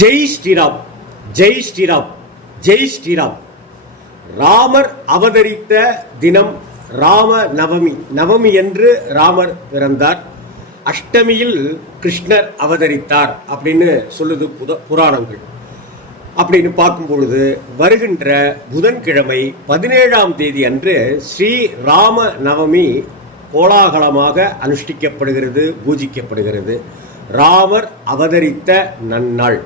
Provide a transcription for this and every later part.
ஜெய் ஸ்ரீராம் ஜெய் ஸ்ரீராம் ஜெய் ஸ்ரீராம். ராமர் அவதரித்த தினம் ராம நவமி நவமி என்று ராமர் பிறந்தார். அஷ்டமியில் கிருஷ்ணர் அவதரித்தார் அப்படின்னு சொல்லுது புத புராணங்கள். அப்படின்னு பார்க்கும் பொழுது வருகின்ற புதன்கிழமை பதினேழாம் தேதி அன்று ஸ்ரீ ராம நவமி கோலாகலமாக அனுஷ்டிக்கப்படுகிறது பூஜிக்கப்படுகிறது. ராமர் அவதரித்த நன்னாள்.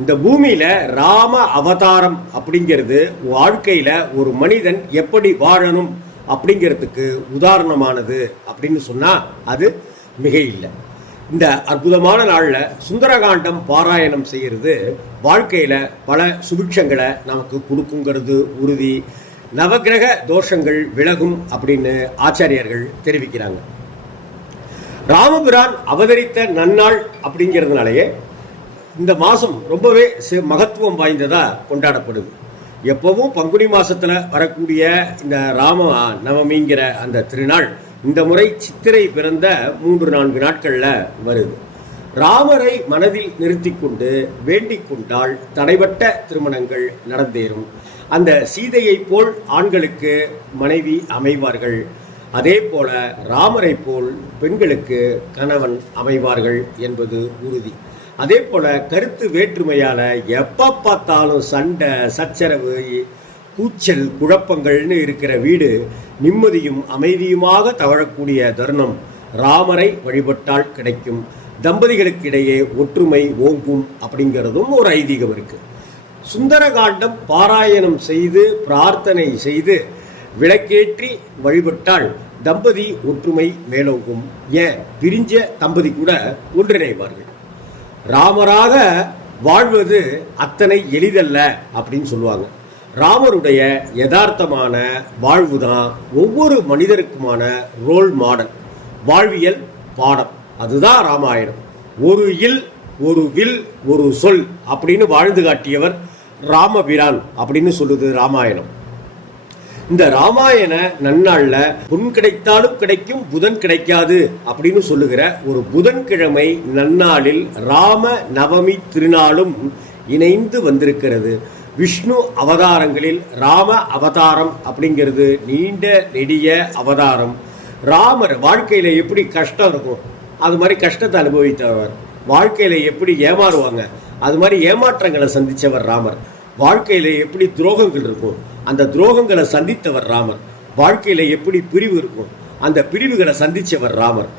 இந்த பூமியில ராம அவதாரம் அப்படிங்கிறது வாழ்க்கையில ஒரு மனிதன் எப்படி வாழணும் அப்படிங்கிறதுக்கு உதாரணமானது அப்படின்னு சொன்னா அது மிக இல்லை இந்த அற்புதமான நாளில் சுந்தரகாண்டம் பாராயணம் செய்கிறது வாழ்க்கையில் பல சுபிக்ஷங்களை நமக்கு கொடுக்குங்கிறது உறுதி. நவக்கிரக தோஷங்கள் விலகும் அப்படின்னு ஆச்சாரியர்கள் தெரிவிக்கிறாங்க. ராமபுரான் அவதரித்த நன்னாள் அப்படிங்கிறதுனாலேயே இந்த மாதம் ரொம்பவே மகத்துவம் வாய்ந்ததா கொண்டாடப்படுது. எப்பவும் பங்குனி மாசத்துல வரக்கூடிய இந்த ராம நவமிங்கிற அந்த திருநாள் இந்த முறை சித்திரை பிறந்த மூன்று நான்கு நாட்கள்ல வருது. ராமரை மனதில் நிறுத்தி கொண்டு வேண்டிக் கொண்டால் தடைபட்ட திருமணங்கள் நடந்தேறும். அந்த சீதையைப் போல் ஆண்களுக்கு மனைவி அமைவார்கள். அதே போல ராமரை போல் பெண்களுக்கு கணவன் அமைவார்கள் என்பது உறுதி. அதே போல் கருத்து வேற்றுமையால் எப்போ பார்த்தாலும் சண்டை சச்சரவு கூச்சல் குழப்பங்கள்னு இருக்கிற வீடு நிம்மதியும் அமைதியுமாக தவழக்கூடிய தருணம். ராமரை வழிபட்டால் கிடைக்கும். தம்பதிகளுக்கு இடையே ஒற்றுமை ஓங்கும் அப்படிங்கிறதும் ஒரு ஐதீகம் இருக்குது சுந்தரகாண்டம் பாராயணம் செய்து பிரார்த்தனை செய்து விளக்கேற்றி வழிபட்டால் தம்பதி ஒற்றுமை மேலோங்கும். ஏன்? பிரிஞ்ச தம்பதி கூட ஒன்றிணைவார்கள். ராமராக வாழ்வது அத்தனை எளிதல்ல அப்படின்னு சொல்லுவாங்க. ராமருடைய யதார்த்தமான வாழ்வு தான் ஒவ்வொரு மனிதருக்குமான ரோல் மாடல் வாழ்வியல் பாடம். அதுதான் ராமாயணம். ஒரு இல் ஒரு வில் ஒரு சொல் அப்படின்னு வாழ்ந்து காட்டியவர் ராமபிரான் அப்படின்னு சொல்லுது ராமாயணம். இந்த ராமாயண நன்னாள்ல புன் கிடைத்தாலும் கிடைக்கும் புதன் கிடைக்காது அப்படின்னு சொல்லுகிற ஒரு புதன்கிழமை நன்னாளில் ராம நவமி திருநாளும் இணைந்து வந்திருக்கிறது. விஷ்ணு அவதாரங்களில் ராம அவதாரம் அப்படிங்கிறது நீண்ட நெடிய அவதாரம். ராமர் வாழ்க்கையில எப்படி கஷ்டம் இருக்கும்? அது மாதிரி கஷ்டத்தை அனுபவித்தவர். வாழ்க்கையில எப்படி ஏமாறுவாங்க? அது மாதிரி ஏமாற்றங்களை சந்திச்சவர் ராமர். வாழ்க்கையில எப்படி துரோகங்கள் இருக்கும்? அந்த துரோகங்களை சந்தித்தவர் ராமர். வாழ்க்கையில் எப்படி பிரிவு இருக்கும் அந்த பிரிவுகளை சந்தித்தவர் ராமர்.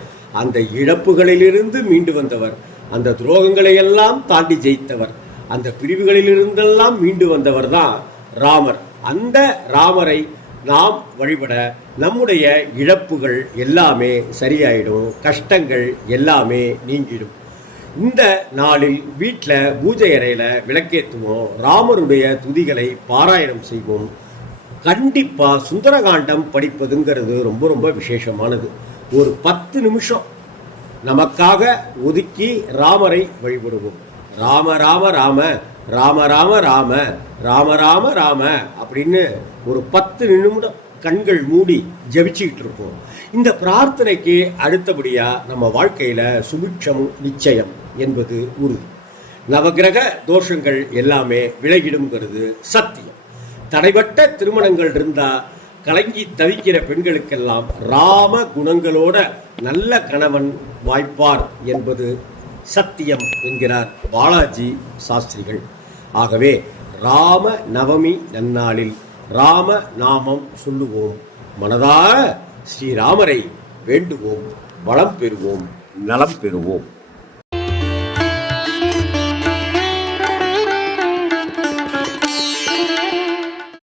அந்த இழப்புகளிலிருந்து மீண்டு வந்தவர் அந்த துரோகங்களை எல்லாம் தாண்டி ஜெயித்தவர் அந்த பிரிவுகளிலிருந்தெல்லாம் மீண்டு வந்தவர் தான் ராமர். அந்த ராமரை நாம் வழிபட நம்முடைய இழப்புகள் எல்லாமே சரியாயிடும் கஷ்டங்கள் எல்லாமே நீங்கிடும். இந்த நாளில் வீட்டில் பூஜை அறையில் விளக்கேற்றுவோம் ராமருடைய துதிகளை பாராயணம் செய்வோம். கண்டிப்பாக சுந்தரகாண்டம் படிப்பதுங்கிறது ரொம்ப ரொம்ப விசேஷமானது. ஒரு பத்து நிமிஷம் நமக்காக ஒதுக்கி ராமரை வழிபடுவோம். ராம ராம ராம ராம ராம ராம ராம ராம ராம அப்படின்னு ஒரு பத்து நிமிடம் கண்கள் மூடி ஜபிச்சுக்கிட்டு இருப்போம் இந்த பிரார்த்தனைக்கு அடுத்தபடியாக நம்ம வாழ்க்கையில் சுபிட்சம் நிச்சயம் என்பது உறுதி. நவகிரக தோஷங்கள் எல்லாமே விலகிடுங்கிறது சத்தியம். தடைபட்ட திருமணங்கள் இருந்தால் கலங்கி தவிக்கிற பெண்களுக்கெல்லாம் ராம குணங்களோட நல்ல கணவன் வாய்ப்பார் என்பது சத்தியம் என்கிறார் பாலாஜி சாஸ்திரிகள். ஆகவே ராம நவமி நன்னாளில் ராம நாமம் சொல்லுவோம். மனதார ஸ்ரீராமரை வேண்டுவோம். வளம் பெறுவோம். நலம் பெறுவோம்.